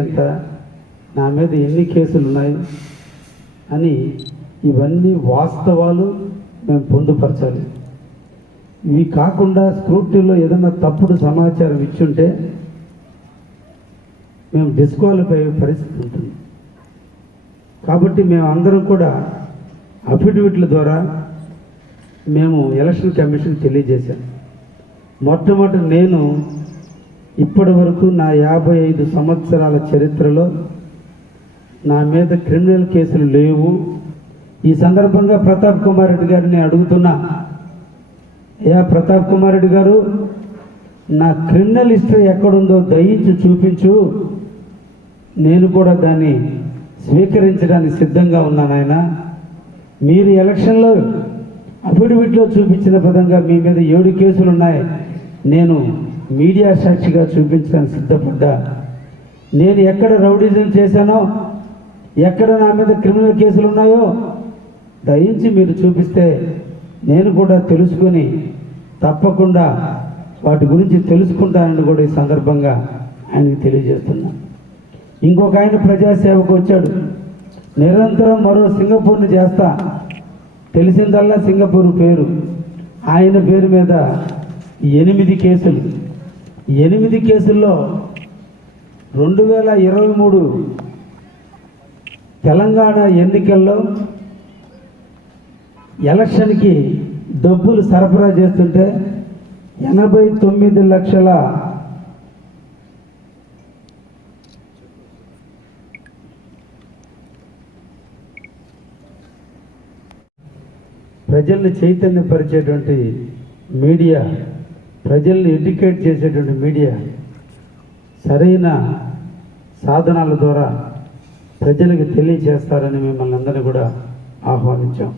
ఎంత నా మీద ఎన్ని కేసులు ఉన్నాయి అని ఇవన్నీ వాస్తవాలు మేము పొందుపరచాలి. ఇవి కాకుండా స్క్రూటినీలో ఏదైనా తప్పుడు సమాచారం ఇచ్చుంటే మేము డిస్క్వాలిఫై అయ్యే పరిస్థితి ఉంటుంది. కాబట్టి మేము అందరం కూడా అఫిడవిట్ల ద్వారా మేము ఎలక్షన్ కమిషన్ తెలియజేశాం. మొట్టమొదటి నేను ఇప్పటి వరకు నా 55 సంవత్సరాల చరిత్రలో నా మీద క్రిమినల్ కేసులు లేవు. ఈ సందర్భంగా ప్రతాప్ కుమార్ రెడ్డి గారిని అడుగుతున్నా, ప్రతాప్ కుమార్ రెడ్డి గారు, నా క్రిమినల్ హిస్టరీ ఎక్కడుందో దయించి చూపించు, నేను కూడా దాన్ని స్వీకరించడానికి సిద్ధంగా ఉన్నాను. ఆయన మీరు ఎలక్షన్లో అఫిడవిట్లో చూపించిన విధంగా మీ మీద 7 కేసులు ఉన్నాయి, నేను మీడియా సాక్షిగా చూపించడానికి సిద్ధపడ్డా. నేను ఎక్కడ రౌడీజం చేశానో, ఎక్కడ నా మీద క్రిమినల్ కేసులు ఉన్నాయో దయించి మీరు చూపిస్తే నేను కూడా తెలుసుకొని తప్పకుండా వాటి గురించి తెలుసుకుంటానని కూడా ఈ సందర్భంగా ఆయనకి తెలియజేస్తున్నా. ఇంకొక ఆయన ప్రజాసేవకు వచ్చాడు, నిరంతరం మరో సింగపూర్ని చేస్తా, తెలిసిందల్లా సింగపూర్ పేరు. ఆయన పేరు మీద 8 కేసులు. 8 కేసుల్లో 2023 తెలంగాణ ఎన్నికల్లో ఎలక్షన్కి డబ్బులు సరఫరా చేస్తుంటే 89 లక్షల ప్రజల్ని చైతన్యపరిచేటువంటి మీడియా, ప్రజల్ని ఎడ్యుకేట్ చేసేటువంటి మీడియా సరైన సాధనాల ద్వారా ప్రజలకు తెలియజేస్తారని మిమ్మల్ని అందరినీ కూడా ఆహ్వానించాం.